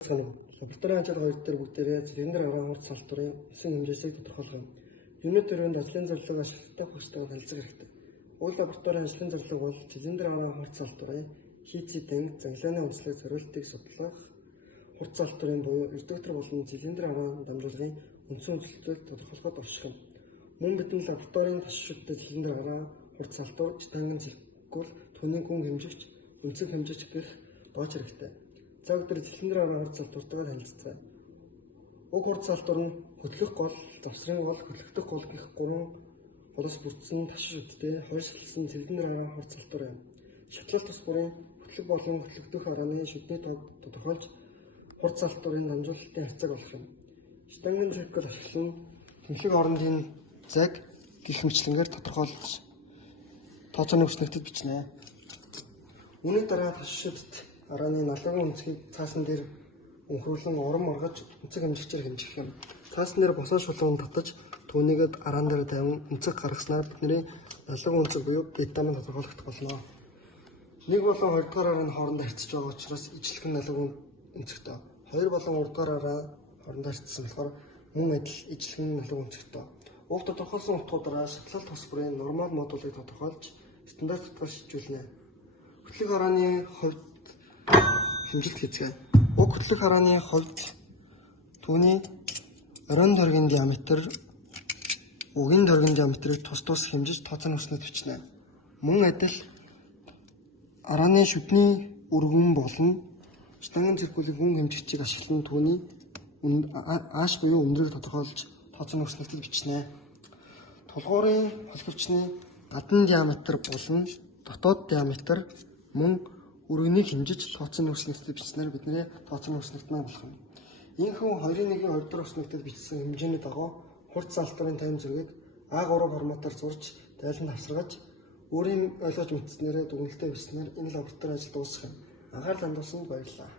Лабораторийн ажил хоёр дээр бүгдээрээ цилиндр арга хурц салбарын эсрэг хэмжээсийг тодорхойлгоно. Юнит төрөнд ажлын зорилго ашигладаг багштайг танилцах хэрэгтэй. Уг лабораторийн ажлын зорилго бол цилиндр арга хурц салбарын хийцийн занглааны онцлог зориултыг судлах, хурц салбарын буюу редуктор болон цилиндр арга дамжуулгын үндсэн үзүүлэлтийг тодорхойлоход орших юм. Мөн бидний лабораторийн ташчдад цилиндр арга хурц салбар, штангын циркул, түүний гүн хэмжигч, үнцэг хэмжигч гэх дооч хэрэгтэй. За өдөр цилиндр арга хурц салбартайгаар танилццгаая. Уг хурц салбар нь хөтлөх гол, завсрын гол, хөтлөгдөх гол гэх гурван голос бүрдсэн ташчдтай хойшлсон цилиндр арга хурц салбар юм. Шатлалт тус бүрийн хөтлөг болон хөтлөгдөх арааны шүдний тод тодорхойлж хурц салбарын дамжуулалтын хацаг болох юм. Штангын циркул ашиглан тэмхлэг орондын цаг гих мэтлэнгээр тодорхойлж тооцооны өснөгтөд бичнэ. Үүний дараа ташчдад арааны налгын үнцгийг цаасан дээр өнхрүүлэн урам оргож үнцэг хэмжигчээр хэмжих юм. Цаасан дээр босоо шулуун татаж түүнийгэд араан дээр тавин үнцэг гаргаснаар бидний налгын үнцэг буюу бетамын тодорхойлогдох болно. Нэг болон 2 дугаар арааны хоорондоо харьцаж байгаа учраас ижлэхэн налгын үнцэгтэй. 2 болон 3 дугаар араа хоорондоо харьцсан болохоор мөн адил ижлэхэн налгын үнцэгтэй. Уг тодорхойлсон утгуудаараа шатлалт тус бүрийн нормал модулыг тодорхойлж стандарт утгаар шийдвэрлэнэ. Хөтлөх арааны хувьд хэмжилт хийцгээе. Уг хөтлөх арааны хувьд түүний оройн дөргийн диаметр, үгийн дөргийн диаметрыг тус хэмжиж тооцооны өснөд бичнэ. Мөн адил арааны шүдний өргөн болон штангын циркулийн гүн хэмжигчийг ашиглан түүний ааш буюу өндрийг тодорхойлж тооцооны өснөлтөд бичнэ. Тулгуурын холбогчны гадна диаметр болон дотоод диаметр мөн өргөнийг хэмжиж тооцооны өснөлтөд бичснээр бидний тооцооны өснөлтнөө болох юм. Ийхүү 2-1-2 дахь өснөлтөд бичсэн хэмжээний дагуу хурц салбарын тайм зургийг А3 форматаар зурж дайланд авсаргаж өөрийн ойлгож мэдснээрээ дүгнэлтээ бичснээр энэ лабораторийн ажил дуусах юм. Анхаарал хандуулсанд баярлалаа.